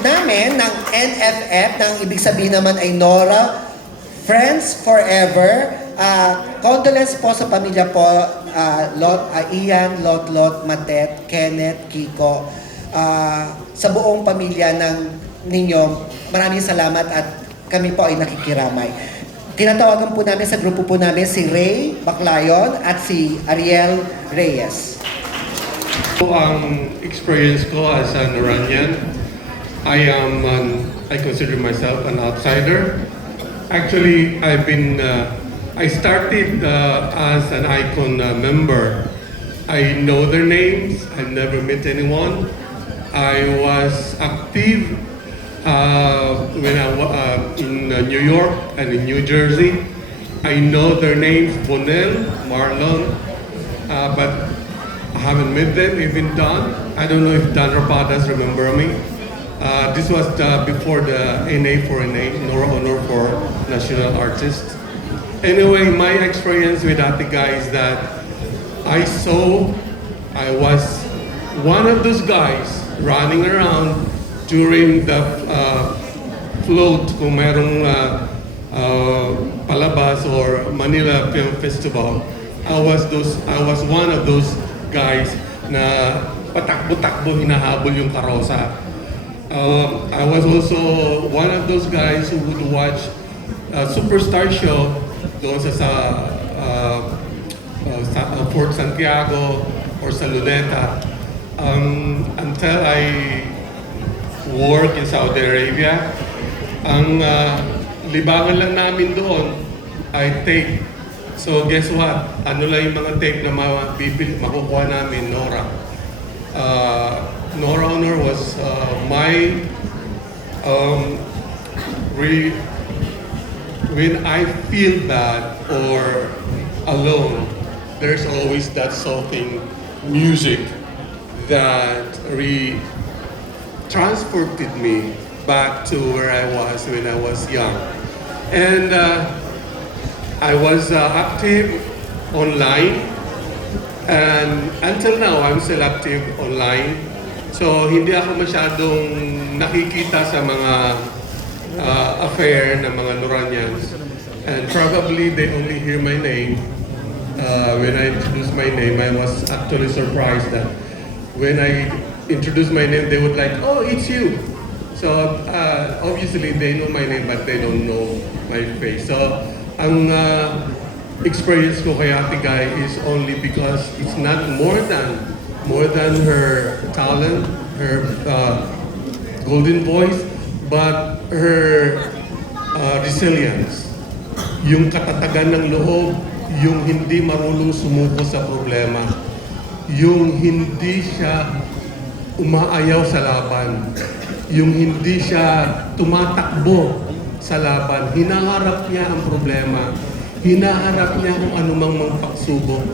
namin ng NFF, ng ibig sabihin naman ay Nora, Friends Forever. Ah, condolence po sa pamilya po, ah, Lot, ah, Ian, Lot, Lot, Matet, Kenneth, Kiko. Ah, sa buong pamilya ng ninyo, maraming salamat at kami po ay nakikiramay. Tinatawagan po namin sa grupo po namin si Ray Baclayon at si Ariel Reyes. So, ang experience ko as an Iranian, I am an, I consider myself an outsider. Actually, I've been, uh, I started uh, as an icon uh, member. I know their names. I've never met anyone. I was active uh, when I was uh, in uh, New York and in New Jersey. I know their names, Bonel, Marlon, uh, but I haven't met them, even Don. I don't know if Don Rapadas remember me. Uh, this was uh, before the NA for NA, Nora Honor for National Artist. Anyway, my experience with guy is that I saw, I was one of those guys running around during the uh, float kung merong uh, uh, palabas or Manila Film Festival. I was those I was one of those guys na patakbo-takbo hinahabol yung karosa. Um, I was also one of those guys who would watch a superstar show doon sa, sa uh, uh, sa uh, Fort Santiago or sa Luneta um, until I work in Saudi Arabia. Ang uh, libangan lang namin doon ay tape. So guess what? Ano lang yung mga tape na mabibili, makukuha namin, Nora. Uh, Nora Honor was uh, my um, re- when I feel bad or alone, there's always that something music that re transported me back to where I was when I was young. And uh, I was uh, active online and until now I'm still active online. So hindi ako masyadong nakikita sa mga uh, affair ng mga Noranians. And probably they only hear my name. Uh, when I introduced my name, I was actually surprised that when I introduced my name, they would like, oh, it's you. So uh, obviously they know my name, but they don't know my face. So ang uh, experience ko kay Ate Guy is only because it's not more than more than her talent, her uh, golden voice, but her uh, resilience. Yung katatagan ng loob, yung hindi marunong sumuko sa problema, yung hindi siya umaayaw sa laban, yung hindi siya tumatakbo sa laban, hinaharap niya ang problema, hinaharap niya kung anumang mga pagsubok,